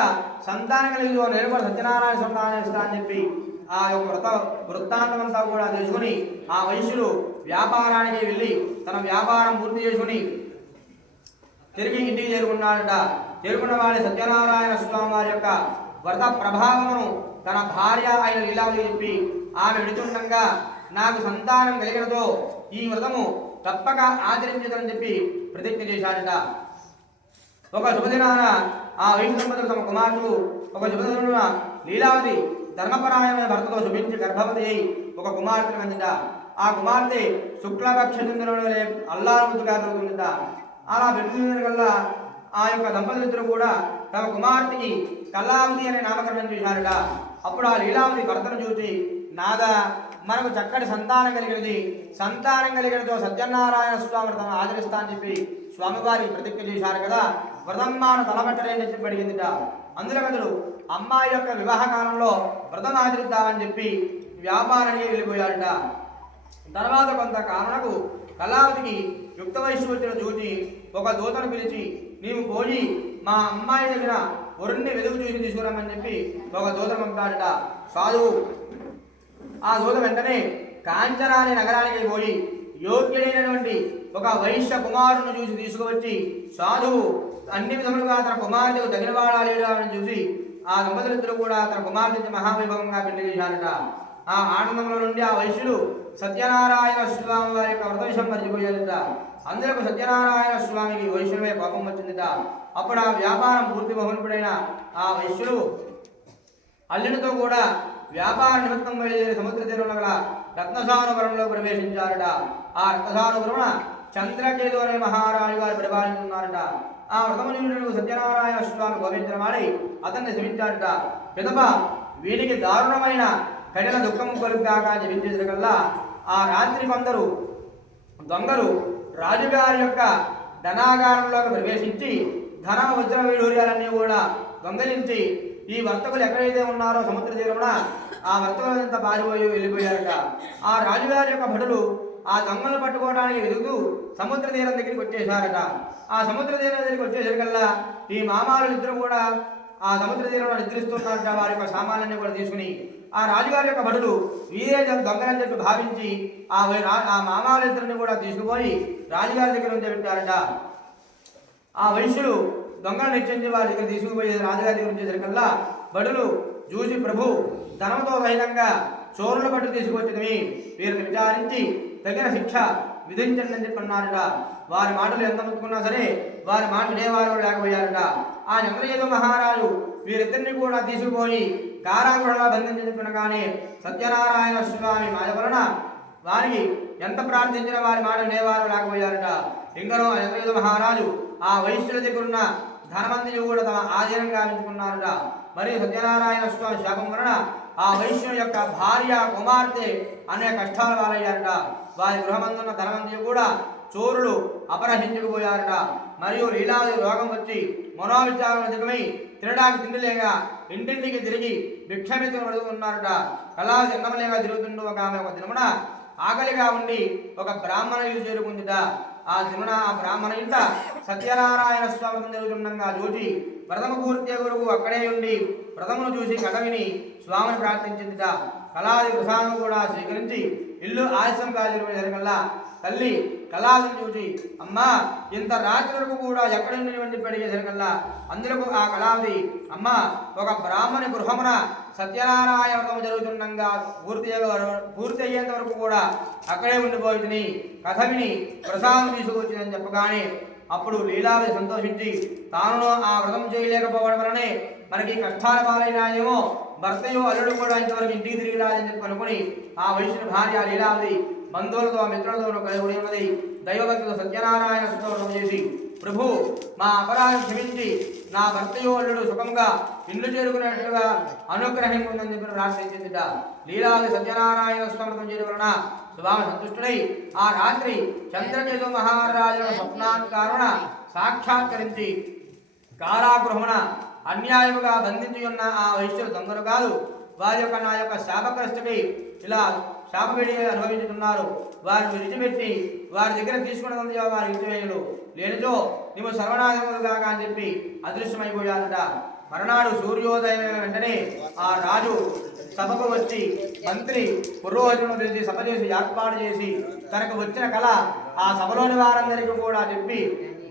సంతానం లేదు, నేను కూడా సత్యనారాయణ సంతానం ఇస్తా అని చెప్పి ఆ యొక్క వృత్తాంతం అంతా కూడా తెలుసుకుని ఆ వైశ్యుడు వ్యాపారానికి వెళ్ళి తన వ్యాపారం పూర్తి చేసుకుని తిరిగి ఇంటికి చేరుకున్నాడట. చేరుకున్న వాడి సత్యనారాయణ స్వామి వారి యొక్క వ్రత ప్రభావమును తన భార్య అయిన లీలావతి చెప్పి ఆమె విడుతుండగా నాకు సంతానం కలిగినతో ఈ వ్రతము తప్పక ఆచరించదని చెప్పి ప్రతిజ్ఞ చేశాడట. ఒక శుభదినాన ఆ వైశ్య దంపతులు తమ కుమారుడు ఒక శుభదిన లీలావతి ధర్మపరాయణ భర్తతో శుభించి గర్భవతి అయి ఒక కుమార్తెను కందిట. ఆ కుమార్తె శుక్లపక్ష చంద్రుడే అల్లారుముద్దుగా పెరుగుతుందిట. అలా పెరుగుతున్న ఆ యొక్క దంపతులిద్దరూ కూడా తమ కుమార్తెకి కళావతి అనే నామకరణం చేశారట. అప్పుడు ఆ లీలావతి భర్తను చూసి, నాదా మనకు చక్కటి సంతానం కలిగినది, సంతానం కలిగినతో సత్యనారాయణ స్వామి వ్రతం ఆచరిస్తా అని చెప్పి స్వామివారికి ప్రతిజ్ఞ చేశారు కదా. వ్రతమ్మాను తలబెట్టలేని చెప్పి అడిగిందిట. అందులో కదరు అమ్మాయి యొక్క వివాహ కాలంలో వ్రతం ఆచరిద్దామని చెప్పి వ్యాపారానికి వెళ్ళిపోయాడట. తర్వాత కొంత కారణకు కళావతికి యుక్త వయస్సు వచ్చిన చూసి ఒక దూతను పిలిచి, నీవు పోయి మా అమ్మాయి దగ్గర వరుణ్ణి వెలుగు చూసి తీసుకురమ్మని చెప్పి ఒక దూతను పంపాడట సాధువు. ఆ దూత వెంటనే కాంచనాని నగరానికి పోయి యోగ్యుడైనటువంటి ఒక వైశ్య కుమారుని చూసి తీసుకువచ్చి సాధువు అన్ని విధములుగా తన కుమార్తెకు తగినవాడా లేడా అని చూసి ఆ దంపతులిద్దరూ కూడా తన కుమార్తె మహావైభవంగా పెళ్లి చేశారట. ఆ ఆనందంలో నుండి ఆ వైశ్యుడు సత్యనారాయణ స్వామి వారి యొక్క వ్రత విషయం మర్చిపోయాడట. అందులకు సత్యనారాయణ స్వామికి వైశ్యుడిపై కోపం వచ్చిందిట. అప్పుడు ఆ వ్యాపారం పూర్తి బహునిపుడైన ఆ వైశ్యుడు అల్లునితో కూడా వ్యాపార నిమిత్తం బయలుదేరి సముద్ర తీరంలో గల రత్నసానుపురంలో ప్రవేశించారట. ఆ రత్నసానుపురమున చంద్రకేతు అనే మహారాజు గారు పరిపాలిస్తున్నారట. ఆ వ్రతమునుడు సత్యనారాయణ స్వామి గోవించిన వాడి అతన్ని శమించాడట. పిదప వీడికి దారుణమైన కఠిన దుఃఖము కలుగుగాక జపించేసరికల్లా ఆ రాత్రి కొందరు దొంగలు రాజుగారి యొక్క ధనాగారంలోకి ప్రవేశించి ధన వజ్ర వైడూర్యాలన్నీ కూడా దొంగలించి ఈ వర్తకులు ఎక్కడైతే ఉన్నారో సముద్ర తీరమున ఆ వర్తకులంతా పారిపోయి వెళ్ళిపోయారట. ఆ రాజుగారి యొక్క భటులు ఆ దొంగలు పట్టుకోవడానికి వెతుకుతూ సముద్ర తీరం దగ్గరికి వచ్చేసారట. ఆ సముద్ర తీరం దగ్గరికి వచ్చేసరికల్లా ఈ మామాలు ఇద్దరు కూడా ఆ సముద్ర తీరంలో నిద్రిస్తున్నారట. వారి యొక్క సామాన్లన్నీ కూడా తీసుకుని ఆ రాజుగారి యొక్క భటులు వీరే దొంగలని చెప్పి భావించి ఆ మామాలిద్దరిని కూడా తీసుకుపోయి రాజుగారి దగ్గర ఉంచి పెట్టారట. ఆ వైశ్యుడు దొంగలు నిశ్చయించి వారి దగ్గర తీసుకుపోయి రాజుగారి దగ్గర ఉంచేసరికల్లా భటులు చూసి, ప్రభు ధనంతో సహితంగా చోరుల పట్టు తీసుకొచ్చింది, వీరిని విచారించి తగిన శిక్ష విధించండి అని చెప్పి అన్నారట. వారి మాటలు ఎంత ముట్టుకున్నా సరే వారి మాట వినేవారు లేకపోయారట. ఆ చంద్రకేతు మహారాజు వీరిద్దరిని కూడా తీసుకుపోయి కారాగృహంలో బంధించి చెప్పినగానే సత్యనారాయణ స్వామి మాయ వలన వారికి ఎంత ప్రార్థించిన వారి మాట వినేవారు లేకపోయారట. ఇంకనో చంద్రకేతు మహారాజు ఆ వైశ్యుల దగ్గర ఉన్న ధనమంది కూడా తమ ఆధీనంగా ఉంచుకున్నారట. మరియు సత్యనారాయణ స్వామి శాపం వలన ఆ వైశ్యుని యొక్క భార్య కుమార్తె అనేక కష్టాల పాలయ్యారట. వారి గృహమందున్న ధనవంతి కూడా చోరులు అపహరించుకుపోయారట. మరియు లీలావతి రోగం వచ్చి మనోవిచారమై తినడానికి తిండి లేక ఇంటింటికి తిరిగి భిక్షమిత్తులు పడుతున్నారట. కళావతి ఎన్నమలేగా తిరుగుతుంటూ ఒక ఆమె ఒక దినమున ఆకలిగా ఉండి ఒక బ్రాహ్మణ ఇల్లు చేరుకుందిట. ఆ దినమున ఆ బ్రాహ్మణ ఇంట సత్యనారాయణ స్వామి జరుగుతుండగా చూసి వ్రతము పూర్తి కొరకు అక్కడే ఉండి వ్రతమును చూసి కథ విని స్వామిని ప్రార్థించిందిట. కళాది ప్రసాదం కూడా స్వీకరించి ఇల్లు ఆలస్యం కాజరికల్లా తల్లి కళాదిని చూసి, అమ్మా ఇంత రాత్రి వరకు కూడా ఎక్కడి నుండి అడిగేసరికల్లా అందులకు ఆ కళావతి, అమ్మ ఒక బ్రాహ్మణి గృహమున సత్యనారాయణ వ్రతము జరుగుతుండగా పూర్తి అయ్యేంత వరకు కూడా అక్కడే ఉండిపోయింది, కథ విని ప్రసాదం తీసుకొచ్చిందని చెప్పగానే అప్పుడు లీలావతి సంతోషించి తాను ఆ వ్రతం చేయలేకపోవడం వలనే మనకి కష్టాల పాలైనాయేమో, భర్తయో అల్లుడు కూడా ఇంతవరకు ఇంటికి తిరిగి రాదని చెప్పి అనుకుని ఆ వైశ్యుని భార్య లీలావతి బంధువులతో మిత్రులతో కలిగి ఉన్నది దైవభక్తితో సత్యనారాయణ స్తోత్రం చేసి, ప్రభు మా అపరాధం క్షమించి నా భర్తయో అల్లుడు సుఖంగా ఇల్లు చేరుకున్నట్లుగా అనుగ్రహించుందని చెప్పి ప్రార్థించిందిట. లీలావతి సత్యనారాయణ స్తోత్రం చేయడం వలన స్వామి సంతుష్టుడై ఆ రాత్రి చంద్రకేతు మహారాజుల స్వప్నాంకారుణ సాక్షాత్కరించి కారాగృహమున అన్యాయముగా బంధించి ఉన్న ఆ వైశ్యులు దొంగలు కాదు, వారి యొక్క నా యొక్క శాపగ్రస్తుడి ఇలా శాపపీడి అనుభవించుతున్నారు. వారిని విడిచిపెట్టి వారి దగ్గర తీసుకున్నది వారి విడిచివేయలు లేనిచో నీవు సర్వనాశములు కాక అని చెప్పి అదృశ్యమైపోయారట. మరునాడు సూర్యోదయమైన వెంటనే ఆ రాజు సభకు వచ్చి మంత్రి పురోహితులను పిలిచి సభ చేసి ఏర్పాటు చేసి తనకు వచ్చిన కళ ఆ సభలోని వారందరికీ కూడా చెప్పి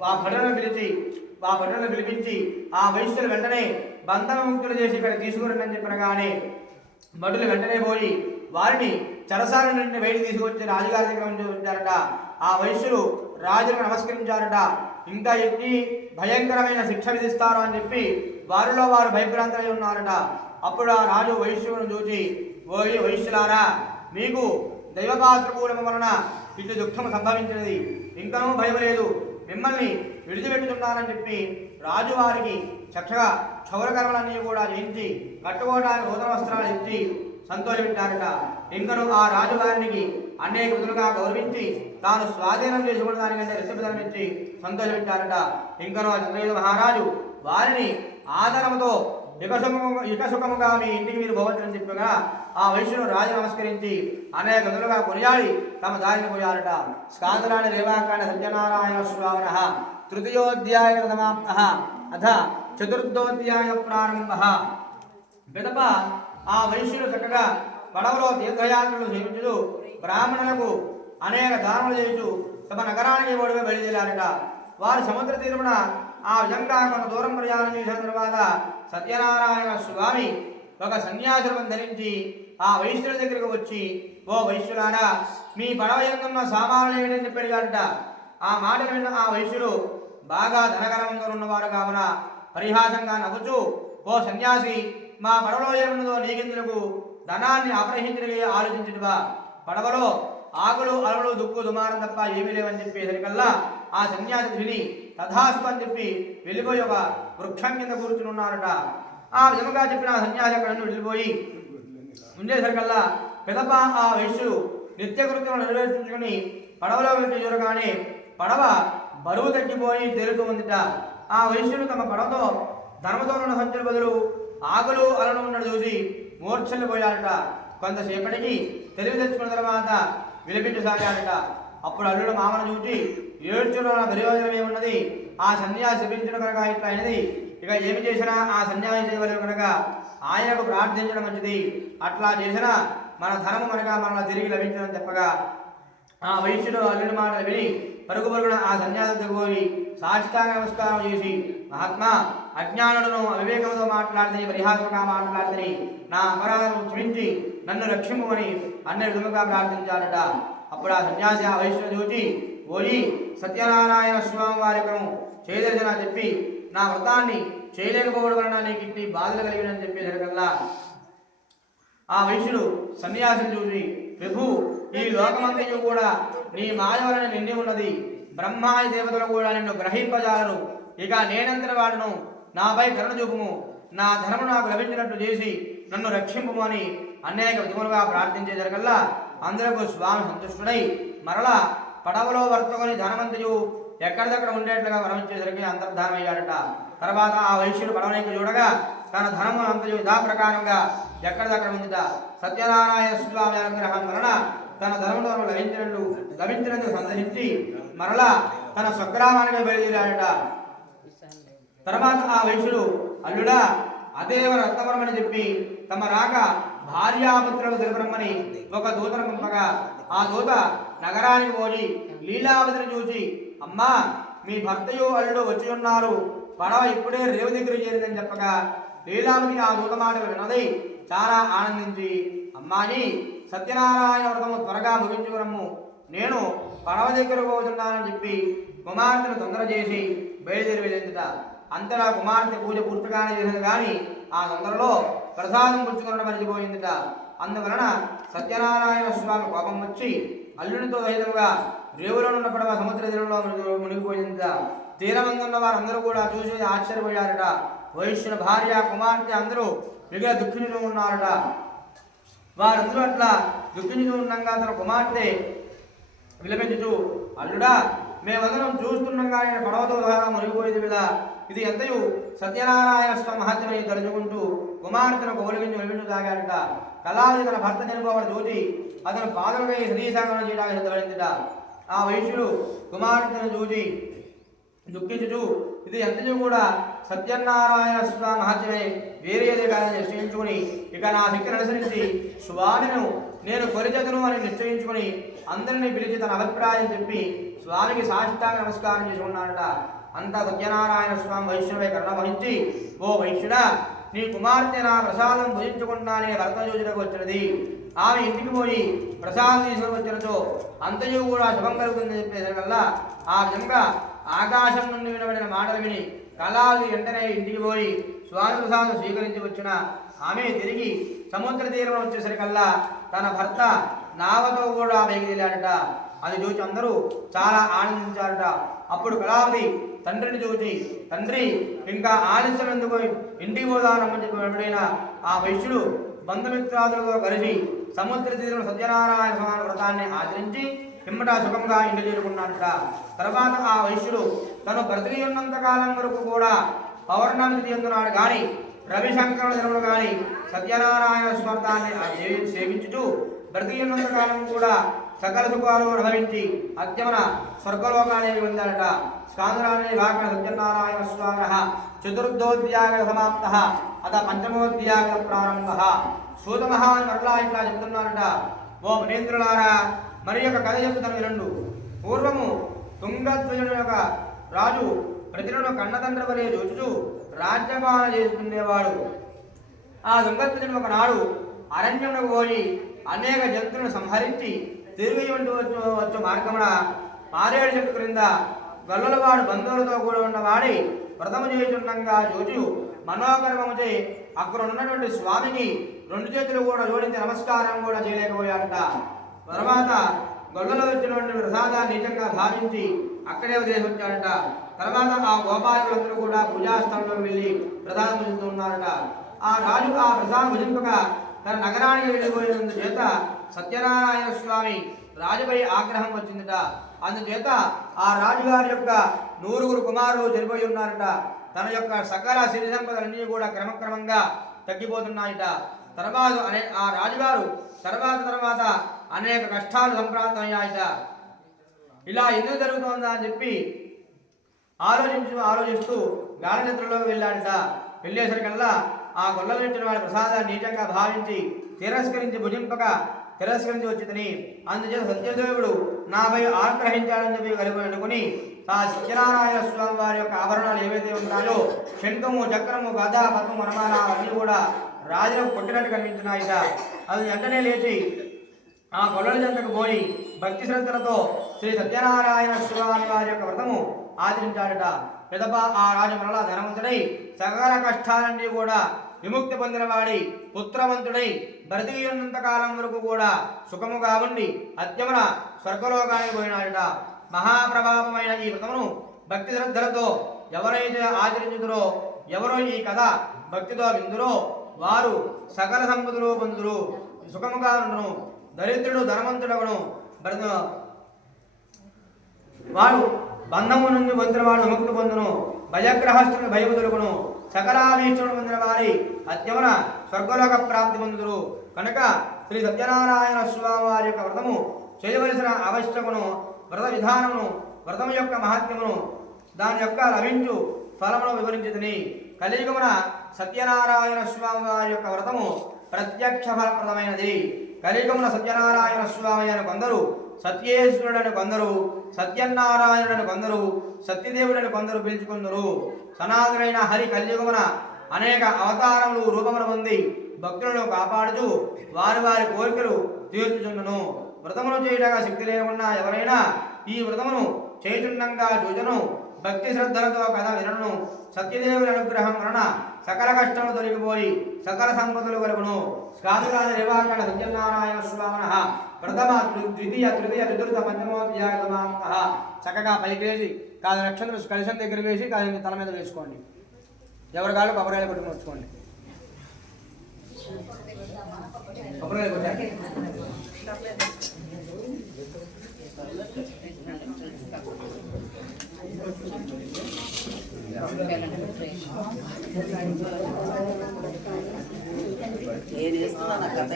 ఆ భటులను పిలిపించి ఆ వైశ్యులు వెంటనే బంధముక్తులు చేసి ఇక్కడ తీసుకురండి చెప్పినగానే భటులు వెంటనే పోయి వారిని చెరసాల నుండి బయటికి తీసుకొచ్చి రాజుగారి దగ్గర ఉంచారట. ఆ వైశ్యులు రాజును నమస్కరించారట. ఇంకా ఎక్కి భయంకరమైన శిక్ష విధిస్తారు అని చెప్పి వారిలో వారు భయభ్రాంతులై ఉన్నారట. అప్పుడు ఆ రాజు వైశ్యులను చూసి, ఓయి వైశ్యులారా, మీకు దైవపాత్రకూలము వలన ఇటు దుఃఖం సంభవించినది, ఇంకనూ భయం లేదు, మిమ్మల్ని విడిచిపెట్టుతున్నానని చెప్పి రాజు వారికి చక్కగా క్షౌరకర్మలన్నీ కూడా చేయించి కట్టుకోవడానికి నూతన వస్త్రాలు ఇచ్చి సంతోషపెట్టారట. ఇంకను ఆ రాజు వారికి అనేక విధులుగా గౌరవించి తాను స్వాధీనం చేసుకున్న దానికంటే రెసిపిదనం ఇచ్చి సంతోషపెట్టారట. ఇంకను చంద్రయుధ మహారాజు వారిని ఆదరముతో ఇక సుఖముగా మీ ఇంటికి మీరు పోవచ్చని చెప్పగా ఆ వైశ్యులు రాజు నమస్కరించి అనేక విధులుగా కొనియాడి తమ దారిని పోయారట. స్కాందరాణి రేవాకాండ సత్యనారాయణ శ్రావణ తృతీయోధ్యాయ సమాప్త అథ చతుర్థోధ్యాయ ప్రారంభ. పిదప ఆ వైశ్యులు చక్కగా పడవలో తీర్థయాత్రలు చేయించుతూ బ్రాహ్మణులకు అనేక దానములు చేయించు తమ నగరానికి ఓడిగా బయలుదేరారట. వారు సముద్ర తీరమున ఆ విధంగా కొంత దూరం ప్రయాణం చేసిన తర్వాత సత్యనారాయణ స్వామి ఒక సన్యాసులను ధరించి ఆ వైశ్యుల దగ్గరకు వచ్చి, ఓ వైశ్యులారా, మీ పడవ ఎందున్న సామాన్లు ఏమిటని చెప్పి అడిగారట. ఆ మాటలు విన్న ఆ వైశ్యులు బాగా ధనకరంగా ఉన్నవారు కావున పరిహాసంగా నవ్వుచూ, ఓ సన్యాసి, మా పడవలో ఏమున్నదో నీకెందుకు, ధనాన్ని అపహరించడానికి ఆలోచించుడువా, పడవలో ఆకులు అలలు దుక్కు దుమారం తప్ప ఏమీ లేవని చెప్పేసరికల్లా ఆ సన్యాసి విని తథాస్తు అని చెప్పి వెళ్ళిపోయి ఒక వృక్షం కింద కూర్చుని ఉన్నారట. ఆ విధముగా చెప్పిన ఆ సన్యాసి అక్కడ నుండి వెళ్ళిపోయి ఉండేసరికల్లా పెదప ఆ వైశ్యులు నిత్యకృత్యం నెరవేర్చుకుని పడవలో వెళ్ళి చూడగానే పడవ బరువు తగ్గిపోయి తేలుతూ ఉందిట. ఆ వైశ్యులు తమ పడవతో ధనముతో ఉన్న సంచుల బదులు ఆకులు అలను ఉన్నట్టు చూసి మూర్ఛల్లిపోయారట. కొంతసేపటికి తెలివి తెచ్చుకున్న తర్వాత విలపించసాగారట. అప్పుడు అల్లుడు మామను చూచి, ఏడ్చున్న ప్రయోజనం ఏమున్నది, ఆ సన్యాసి శపించిన కనుక ఇట్లా అయినది, ఇక ఏమి చేసినా ఆ సన్యాసి చేయవలేదు కనుక ఆయనకు ప్రార్థించడం మంచిది, అట్లా చేసినా మన ధనము మనకు తిరిగి లభించడం చెప్పగా ఆ వైశ్యుడు అల్లుడి మాటలు విని పరుగు పరుగున ఆ సన్యాసి దగ్గరికి సాష్టాంగ నమస్కారం చేసి, మహాత్మా, అజ్ఞానులను అవివేకంతో మాట్లాడితే పరిహాసంగా మాట్లాడితే నా అపరాధం క్షమించి నన్ను రక్షింపమని అన్ని విధముగా ప్రార్థించారట. అప్పుడు ఆ సన్యాసి ఆ వైశ్యుడు చూచి, ఓయి సత్యనారాయణ స్వామి వారి చేయదర్శన చెప్పి నా వ్రతాన్ని చేయలేకపోవడం వలన నీకు ఇన్ని బాధలు కలిగినని చెప్పేసరికల్లా ఆ వైశ్యుడు సన్యాసిని చూసి, ప్రభు, ఈ లోకమంతయు కూడా నీ మాయ వలన నిండి ఉన్నది, బ్రహ్మాది దేవతలు కూడా నిన్ను గ్రహింపజాలరు, ఇక నేనంతటి వాడును, నాపై కరుణ చూపుము, నా ధనము నాకు లభించినట్టు చేసి నన్ను రక్షింపుము అని అనేక విధములుగా ప్రార్థించేసరికల్లా అందరకు స్వామి సంతుష్టుడై మరలా పడవలో వర్తకొని ధనమంతయు ఎక్కడిదక్కడ ఉండేట్లుగా వరమించేసరికి అంతర్ధానమయ్యాడట. తర్వాత ఆ వైశ్యుడు పడవనైపు చూడగా తన ధనము అంతయు యథా ప్రకారంగా ఎక్కడిదక్కడ ఉందిట. సత్యనారాయణ స్వామి అనుగ్రహం వలన తన ధనములో లభించినందుకు సంతసించి మరలా తన స్వగ్రామానికి బయలుదేరాడట. తర్వాత ఆ వైశ్యుడు, అల్లుడా, అదేవ రత్నవరమని చెప్పి తమ రాక భార్యాపుత్రులకు తెలుపరమ్మని ఒక దూతను పంపగా ఆ దూత నగరానికి పోయి లీలావతిని చూసి, అమ్మా, మీ భర్తయు అల్లుడు వచ్చి ఉన్నారు, పడవ ఇప్పుడే రేవు దగ్గర చేరిందని చెప్పగా లీలావతి ఆ దూత మాటలు వినదై చాలా ఆనందించి, అమ్మాని, సత్యనారాయణ వ్రతము త్వరగా ముగించుకురమ్ము, నేను పడవ దగ్గర పోతున్నానని చెప్పి కుమార్తెను తొందర చేసి బయలుదేరి వెళ్ళిందిట. అంతలా కుమార్తె పూజ పూర్తిగానే చేసింది కానీ ఆ తొందరలో ప్రసాదం పుచ్చుకొనడం మరిచిపోయిందిట. అందువలన సత్యనారాయణ స్వామి కోపం వచ్చి అల్లునితో సహితముగా రేవులో ఉన్న పడవ సముద్ర తీరంలో మునిగిపోయిందిట. తీరమందున్న వారందరూ కూడా చూసి ఆశ్చర్యపోయారట. వైశ్యుల భార్య, కుమార్తె అందరూ మిగిలిన దుఃఖించుతూ ఉన్నారట. వారందరూ అట్లా దుఃఖించుతూ ఉండగా తన కుమార్తె విలపించుతూ, అల్లుడా, మేమందరం చూస్తుండగానే పడవతో ద్వారా మునిగిపోయేది కదా, ఇది ఎంతయు సత్యనారాయణ స్వామి మహత్యమని తలుచుకుంటూ కుమార్తెను గౌరవించి విలపించసాగాడట. కళావతి తన భర్త చనిపోవడం చూసి అతను పాదములకై హృదయసాగమనం చేయడానికి సిద్ధపడిందిట. ఆ వైశ్యుడు కుమార్తెను చూచి దుఃఖించుచు ఇది ఎంతచూ కూడా సత్యనారాయణ స్వామి మహత్యమే వేరేదే కాదని నిశ్చయించుకుని ఇక నా శక్తిని అనుసరించి స్వామిను నేను కొలిచెదను అని నిశ్చయించుకుని అందరినీ పిలిచి తన అభిప్రాయం చెప్పి స్వామికి సాష్టాంగ నమస్కారం చేసుకున్నాడట. అంతా సత్యనారాయణ స్వామి వైష్ణవే కరుణ వహించి, ఓ వైశ్యుడా, నీ కుమార్తె నా ప్రసాదం భుజించకుండానే భర్త యోజనకు వచ్చినది. ఆమె ఇంటికి పోయి ప్రసాదం తీసుకుని వచ్చినతో అంతయు కూడా శుభం కలుగుతుందని చెప్పేసరికల్లా ఆ విధంగా ఆకాశం నుండి వినబడిన మాటలు విని కళాలు వెంటనే ఇంటికి పోయి స్వామి ప్రసాదం స్వీకరించి వచ్చిన ఆమె తిరిగి సముద్ర తీరం వచ్చేసరికల్లా తన భర్త నావతో కూడా బయలుదేరాడట. అది చూసి అందరూ చాలా ఆనందించారట. అప్పుడు కళావతి తండ్రిని చూసి, తండ్రి ఇంకా ఆలస్యం ఎందుకు, ఇంటికి పోదానమ్మని చెప్పి వెంబడిన ఆ వైశ్యుడు బంధుమిత్రాదులతో కలిసి సముద్ర తీరం సత్యనారాయణ స్వామి వ్రతాన్ని ఆచరించి పిమ్మట సుఖంగా ఇంటి చేరుకున్నాడట. తర్వాత ఆ వైశ్యుడు తను బ్రతికి ఉన్నంత కాలం వరకు కూడా పౌర్ణమి చెందున్నాడు కానీ రవిశంకరుల దినములు కానీ సత్యనారాయణ స్వర్గాన్ని సేవించుతూ బ్రతికి ఉన్నంత కాలం కూడా సకల సుఖాలు అనుభవించి అత్యమన స్వర్గలోకానికి పొందాడట. స్కాందరాన్ని భాగన సత్యనారాయణ స్వామి చతుర్థోధ్యాయ సమాప్త అత పంచమోధ్యాయ ప్రారంభ. సూత మహాన్ మరలా ఇట్లా చెబుతున్నారట, ఓ మునీంద్రులారా, మరి యొక్క కథ చెబుతాను వినండు. పూర్వము తుంగధ్వజుడు యొక్క రాజు ప్రజలను కన్నతండ్రి వలె చూచుచూ రాజ్యపాలన చేసుకునేవాడు. ఆ తుంగధ్వజుడు ఒకనాడు అరణ్యమునకు పోయి అనేక జంతువులను సంహరించి తిరిగి వచ్చు మార్గమున మారేడు చెట్టు క్రింద గొల్లలవాడు బంధువులతో కూడా ఉన్నవాడి వ్రతము చేయుచుండగా చూచు మనోకర్మముచే అక్కడ ఉన్నటువంటి స్వామికి రెండు చేతులు కూడా జోడించి నమస్కారం కూడా చేయలేకపోయాడట. తర్వాత గొల్లలో వచ్చినటువంటి ప్రసాదాన్ని నిజంగా భావించి అక్కడే వదిలేసి వచ్చాడట. తర్వాత ఆ గోపాలులందరూ కూడా పూజాస్థలంలోకి వెళ్ళి ప్రసాదం భుజిస్తూ ఉన్నారట. ఆ రాజు ఆ ప్రసాదం భుజింపక తన నగరానికి వెళ్ళిపోయినందు చేత సత్యనారాయణ స్వామి రాజుపై ఆగ్రహం వచ్చిందట. అందుచేత ఆ రాజుగారి యొక్క 9 కుమారులు చనిపోయి ఉన్నారట. తన యొక్క సకల సిరి సంపదలన్నీ కూడా క్రమక్రమంగా తగ్గిపోతున్నాయట. తర్వాత ఆ రాజుగారు తర్వాత అనేక కష్టాలు సంప్రాప్తమయ్యాయట. ఇలా ఎందుకు జరుగుతుందా అని చెప్పి ఆలోచిస్తూ గాఢ నిద్రలోకి వెళ్ళాడట. వెళ్ళేసరికల్లా ఆ గొల్లలు ఇచ్చిన వాడి ప్రసాదాన్ని నీచంగా భావించి తిరస్కరించి వచ్చిందని అందుచేత సత్యదేవుడు నాపై ఆగ్రహించాడని చెప్పి కలిపి అనుకుని ఆ సత్యనారాయణ స్వామి వారి యొక్క ఆభరణాలు ఏవైతే ఉంటాయో శంఖము, చక్రము, గద, పద్మము, వనమాల అవన్నీ కూడా రాజులకు కొట్టినట్టు కనిపించినాయిట. అది వెంటనే లేచి ఆ గొల్లల చెంతకు పోయి భక్తి శ్రద్ధలతో శ్రీ సత్యనారాయణ స్వామి వారి యొక్క వ్రతము ఆచరించాడట. పిదప ఆ రాజు మరలా ధనవంతుడై సకల కష్టాలన్నీ కూడా విముక్తి పొందినవాడి పుత్రవంతుడై బ్రతికి ఉన్నంత కాలం వరకు కూడా సుఖముగా ఉండి అత్యమన స్వర్గలోకానికి పోయినాడట. మహాప్రభావమైన ఈ వ్రతమును భక్తి శ్రద్ధలతో ఎవరైతే ఆచరించుదురో, ఎవరో ఈ కథ భక్తితో విందురో వారు సకల సంపదలు పొందురు, సుఖముగా ఉండును. దరిద్రుడు ధనవంతుడగును, వాడు బంధము నుండి పొందినవాడు విముక్తి పొందును. భయగ్రహస్థుని భయముదులుగును. సకలాభీష్టుడు పొందిన వారి అత్యమన స్వర్గలోక ప్రాప్తి పొందుదురు. కనుక శ్రీ సత్యనారాయణ స్వామి వారి యొక్క వ్రతము చేయవలసిన ఆవశ్యకమును, వ్రత విధానమును, వ్రతము యొక్క మహాత్మ్యమును, దాని యొక్క లభించు ఫలమును వివరించితిని. కలియుగమున సత్యనారాయణ స్వామి వారి యొక్క వ్రతము ప్రత్యక్ష ఫలప్రదమైనది. కలియుగమున సత్యనారాయణ స్వామి అని కొందరు, సత్యేశ్వరుడని కొందరు, సత్యనారాయణుడని కొందరు, సత్యదేవుడని కొందరు పిలుచుకుందరు. సనాతనైన హరి కలియుగమున అనేక అవతారములు రూపములు పొంది భక్తులను కాపాడుతూ వారి వారి కోరికలు తీర్చుచుండును. వ్రతమును చేయటగా శక్తి లేకుండా ఎవరైనా ఈ వ్రతమును చేయుచుండంగా చూచును. భక్తి శ్రద్ధలతో కథ వినను. సత్యదేవుని అనుగ్రహం వలన సకల కష్టములు తొలగిపోయి సకల సంపదలు కలుగును. స్కాందురాజ నివారణ సత్యనారాయణ స్వామిన ప్రథమ, ద్వితీయ, తృతీయ, చతుర్థ, పంచమోధ్యాయ సమాప్త. చక్కగా పైకి వేసి కాదు నక్షత్రం కలిసం దగ్గర వేసి కాదు తల మీద వేసుకోండి. ఎవరి కాళ్ళు కొబ్బరికాయలు కొట్టుకుని వచ్చుకోండి. కొబ్బరికాయలు కొట్టాక ఏం చేస్తున్నా నా కథ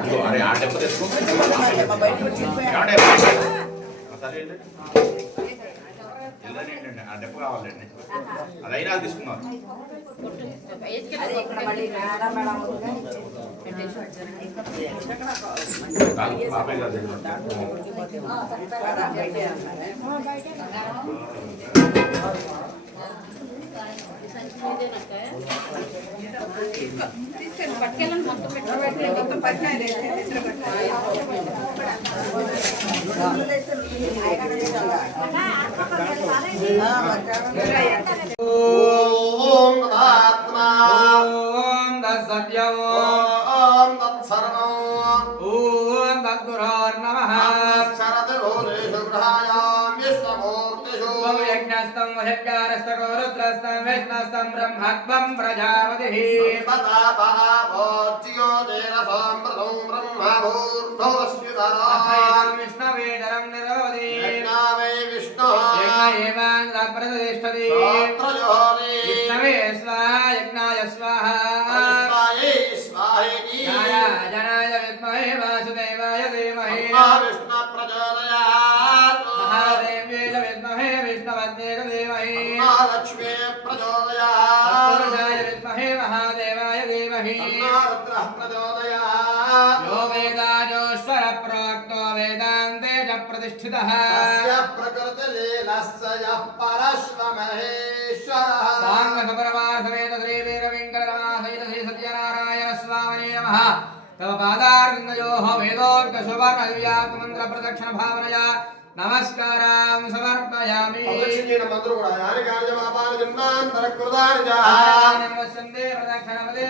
ఇదిగో, అరే ఆ డెబ్బ తెచ్చుకో. ఏమండి? ఒకసారి వెళ్ళండి. వెళ్ళండి ఏంటండి? ఆ డెబ్బ కావాలండి. అదైనా అది తీసుకున్నారు. కాదు, బాబాయ్ గారు పట్టుకెళ్ళండి మొత్తం పెట్టండి ఓం తత్సత్యం ఓం తద్గురోర్నమః ఓం యజ్ఞస్తం వహ్యకారస్తం రుద్రస్తం విష్ణస్తం బ్రహ్మత్వం ప్రజాపతిః అథైవం విష్ణవేదరం నిరోధి యజ్ఞయేవాన్ ప్రతిష్టతి విష్ణవే స్వాహా యజ్ఞాయ స్వాహా నారాయణాయ విద్మహే వాసుదేవాయ ధీమహి మహాదేవ్యేన విద్మహే విష్ణుపత్నేన ధీమహి తత్పురుషాయ విద్మహే మహాదేవాయ ధీమహి यो वेदाजोश्वर प्रोक्तो वेदान्ते च प्रतिष्ठितः सांगसपरमासमेत श्रीवीरवेङ्कटरमासहित श्री सत्यनारायण स्वामिने नमः तव पादारविन्दयोः वेदोक्तशुभर्णदिव्यात्मन्त्रप्रदक्षिण भावनया नमस्कारां समर्पयामि प्रदक्षिणपदे